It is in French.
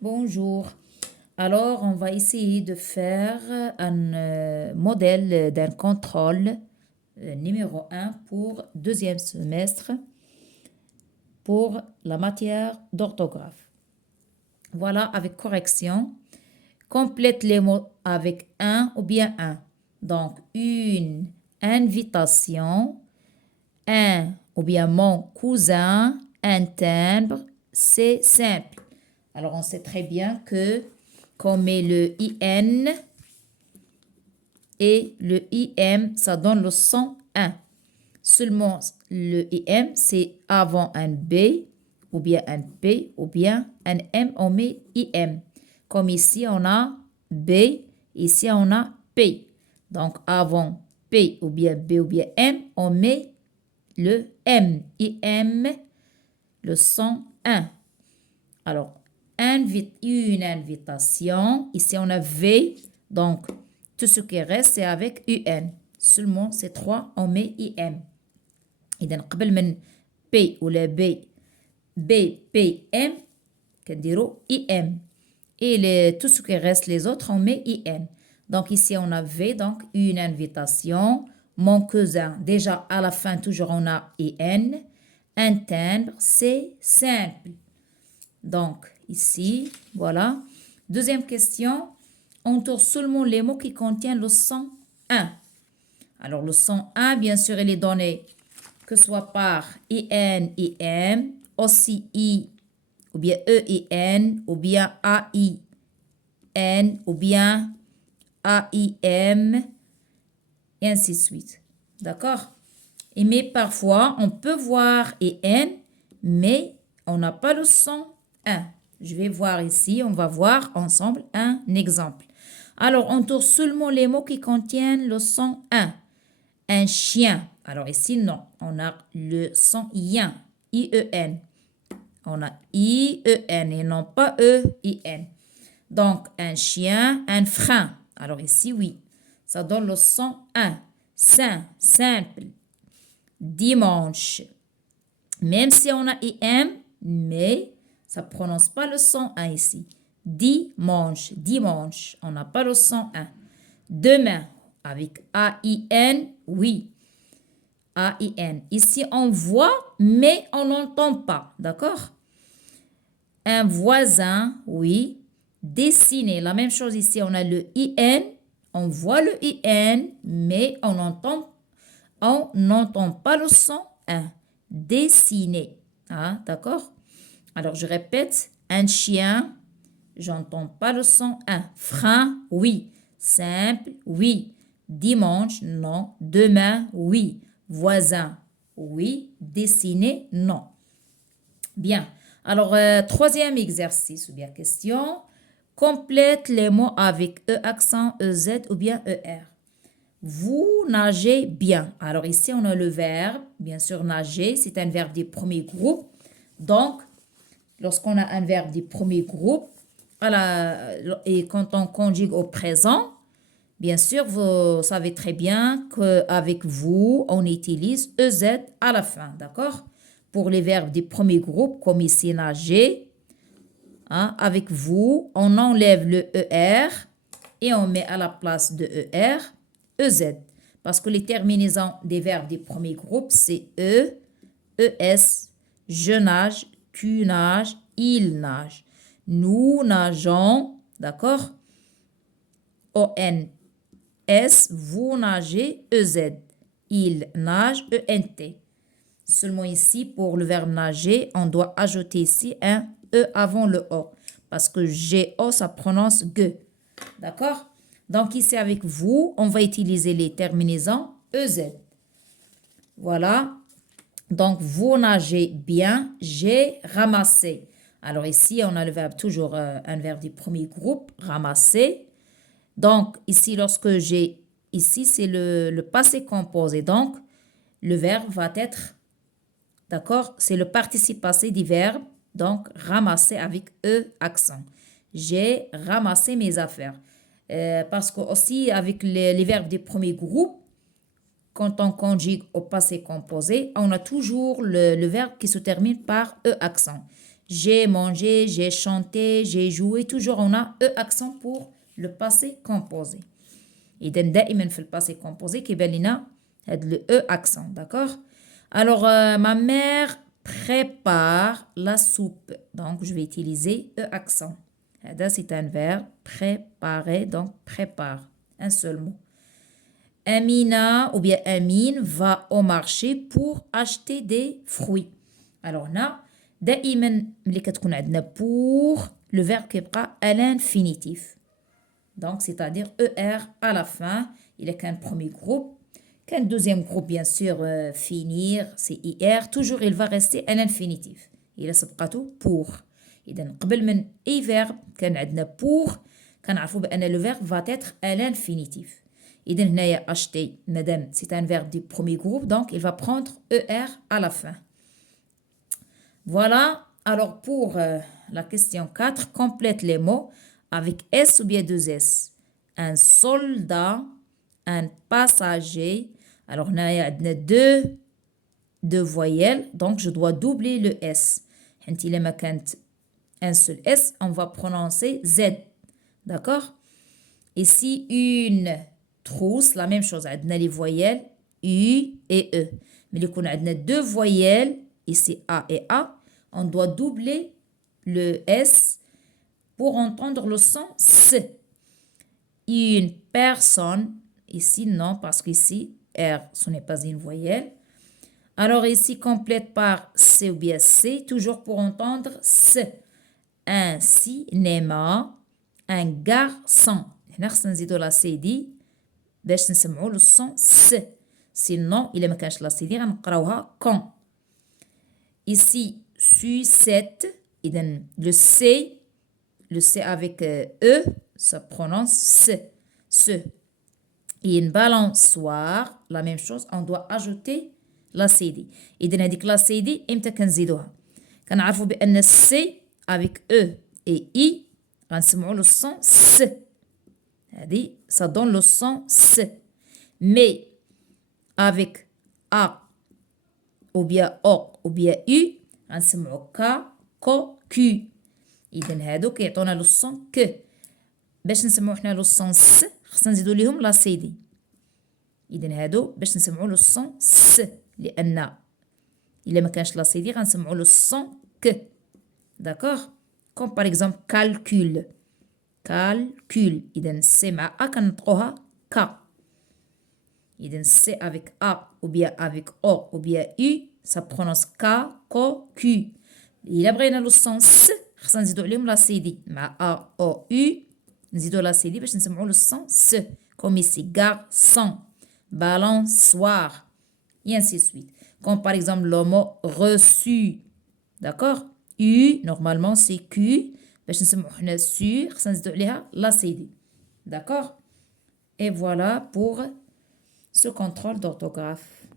Bonjour. Alors, on va essayer de faire un modèle d'un contrôle numéro un pour deuxième semestre pour la matière d'orthographe. Voilà, avec correction. Complète les mots avec un ou bien un. Donc, une invitation, un ou bien mon cousin, un timbre, c'est simple. Alors, on sait très bien que qu'on met le IN et le IM, ça donne le son 1. Seulement, le IM, c'est avant un B, ou bien un P, ou bien un M, on met IM. Comme ici, on a B, ici, on a P. Donc, avant P, ou bien B, ou bien M, on met le M, IM, le son 1. Alors, une invitation. Ici, on a V. Donc, tout ce qui reste, c'est avec UN. Seulement, ces trois, on met IM. إذا قبل من P ou la B, BPM, كنديرو IM. Et tout ce qui reste, les autres, on met IN. Donc, ici, on a V, donc une invitation. Mon cousin, déjà à la fin, toujours, on a IN. Un timbre, c'est simple. Donc, ici, voilà. Deuxième question, on tourne seulement les mots qui contiennent le son 1. Alors, le son 1, bien sûr, il est donné que ce soit par IN, IM, aussi I, ou bien EIN, ou bien AIN, ou bien AIM, et ainsi de suite. D'accord? Mais parfois, on peut voir IN, mais on n'a pas le son 1. Je vais voir ici, on va voir ensemble un exemple. Alors, on tourne seulement les mots qui contiennent le son 1. Un chien. Alors ici, non. On a le son ien. I-E-N. On a I-E-N et non pas E-I-N. Donc, un chien, un frein. Alors ici, oui. Ça donne le son 1. Saint, simple. Dimanche. Même si on a IM, mais ça ne prononce pas le son 1 ici. Dimanche, dimanche. On n'a pas le son 1. Demain, avec A-I-N, oui. A-I-N. Ici, on voit, mais on n'entend pas. D'accord? Un voisin, oui. Dessiner. La même chose ici, on a le I-N. On voit le I-N, mais on n'entend pas le son 1. Dessiner. Ah, d'accord? Alors, je répète. Un chien, j'entends pas le son 1. Frein, oui. Simple, oui. Dimanche, non. Demain, oui. Voisin, oui. Dessiner, non. Bien. Alors, troisième exercice ou bien question. Complète les mots avec E accent, EZ ou bien ER. Vous nagez bien. Alors ici, on a le verbe. Bien sûr, nager, c'est un verbe du premier groupe. Donc, lorsqu'on a un verbe du premier groupe, et quand on conjugue au présent, bien sûr, vous savez très bien qu'avec vous, on utilise EZ à la fin, d'accord? Pour les verbes du premier groupe, comme ici nager, hein, avec vous, on enlève le ER et on met à la place de ER, EZ. Parce que les terminaisons des verbes du premier groupe, c'est E, ES, je nage, tu nages, il nage. Nous nageons, d'accord? O-N-S, vous nagez, E-Z. Il nage, E-N-T. Seulement ici, pour le verbe nager, on doit ajouter ici un E avant le O. Parce que G-O, ça prononce G. D'accord? Donc ici, avec vous, on va utiliser les terminaisons E-Z. Voilà. Donc, vous nagez bien, j'ai ramassé. Alors ici, on a le verbe toujours, un verbe du premier groupe, ramasser. Donc, ici, lorsque j'ai, ici, c'est le passé composé. Donc, le verbe va être, d'accord, c'est le participe passé du verbe. Donc, ramasser avec E accent. J'ai ramassé mes affaires. Parce que aussi, avec les verbes du premier groupe, quand on conjugue au passé composé, on a toujours le verbe qui se termine par E accent. j'ai mangé, j'ai chanté, j'ai joué. Toujours, on a E accent pour le passé composé. إذا دائما في الباسé composé كيبان لنا هاد le E accent, d'accord? Alors, ma mère prépare la soupe. Donc, je vais utiliser E accent. هذا c'est un verbe, préparer, donc prépare. Un seul mot. Amina ou bien Amine va au marché pour acheter des fruits. Alors, هنا دائما ملي كتكون عندنا pour le verbe كيبقى à l'infinitif. Donc, c'est-à-dire ER à la fin. Il est qu'un premier groupe. Qu'un deuxième groupe, bien sûr, finir, c'est IR. Toujours, il va rester à l'infinitif. Il a سبقته pour. إذا قبل من أي verbe كان عندنا pour كنعرفوا بأن le verbe va être à l'infinitif. إذا هنايا acheter, madame, c'est un verbe du premier groupe, donc il va prendre ER à la fin. Voilà. Alors, pour la question 4, complète les mots avec S ou bien deux S. Un soldat, un passager. Alors, on a deux voyelles, donc je dois doubler le S. Quand il est un seul S, on va prononcer Z. D'accord? Ici, une trousse, la même chose. On a les voyelles U et E. Mais on a deux voyelles, ici A et A. On doit doubler le S pour entendre le son S. Une personne, ici non, parce qu'ici, R, ce n'est pas une voyelle. Alors ici, complète par C ou bien C, toujours pour entendre S. Un cinéma, un garçon. هنا خصنا نزيدو لا سي دي باش نسمعو لو son S. Sinon, إلا ما كانش لا سي دي غنقراوها كون. Ici, sucette. إذن le C avec E, ça prononce ce. Et une balançoire, la même chose, on doit ajouter la CD. إذن هذيك la CD إمتى كنزيدوها؟ كنعرفوا بأن C avec E et I غنسمعوا le son S. هذه ça donne le son S. Mais avec A ou bien O ou bien U غنسمعوا K, كو, Q. إذن هادو كيعطونا لو son ك. باش نسمعو حنا لو son س خصنا نزيدو ليهم لا سي دي. إذن هادو باش نسمعو لو son س لأن إلا ما كانش لا سي دي غنسمعو لو son ك. داكوغ؟ كوم باغ إكزومبل calcul. calcul. إذن سي مع أ كنطقوها ك. إذن سي avec A ou bien avec O ou bien U ça prononce K, كو, Q. إلا بغينا لو son س خصنا نزيدو عليهم لا سي دي مع A, O, U نزيدو لا سي دي باش نسمعو لو son س. Comme ici, garçon, balançoire, et ainsi de suite. Comme par exemple le mot reçu. D'accord? U, normalement c'est Q. باش نسمعو حنا su خصنا نزيدو عليها لا سي دي. D'accord? Et voilà pour ce contrôle d'orthographe.